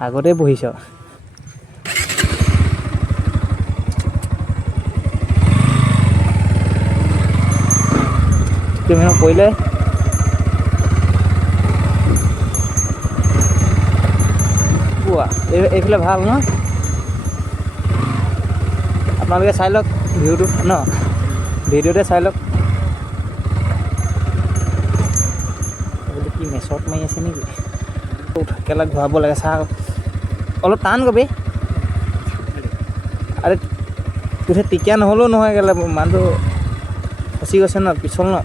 আগতে বহিছ তুমি পৰিলে এইফালে ভাল ন আপোনালোকে চাই লওক ভিউটো ন ভিডিঅ'তে চাই লওক কি মেচত মাৰি আছে নেকি কেলা ঘূৰাব লাগে চাহ অলপ টান কবি আৰে তোহে টিকিয়া নহ'লেও নহয় কেলা মানুহটো ফচি গৈছে ন পিছল ন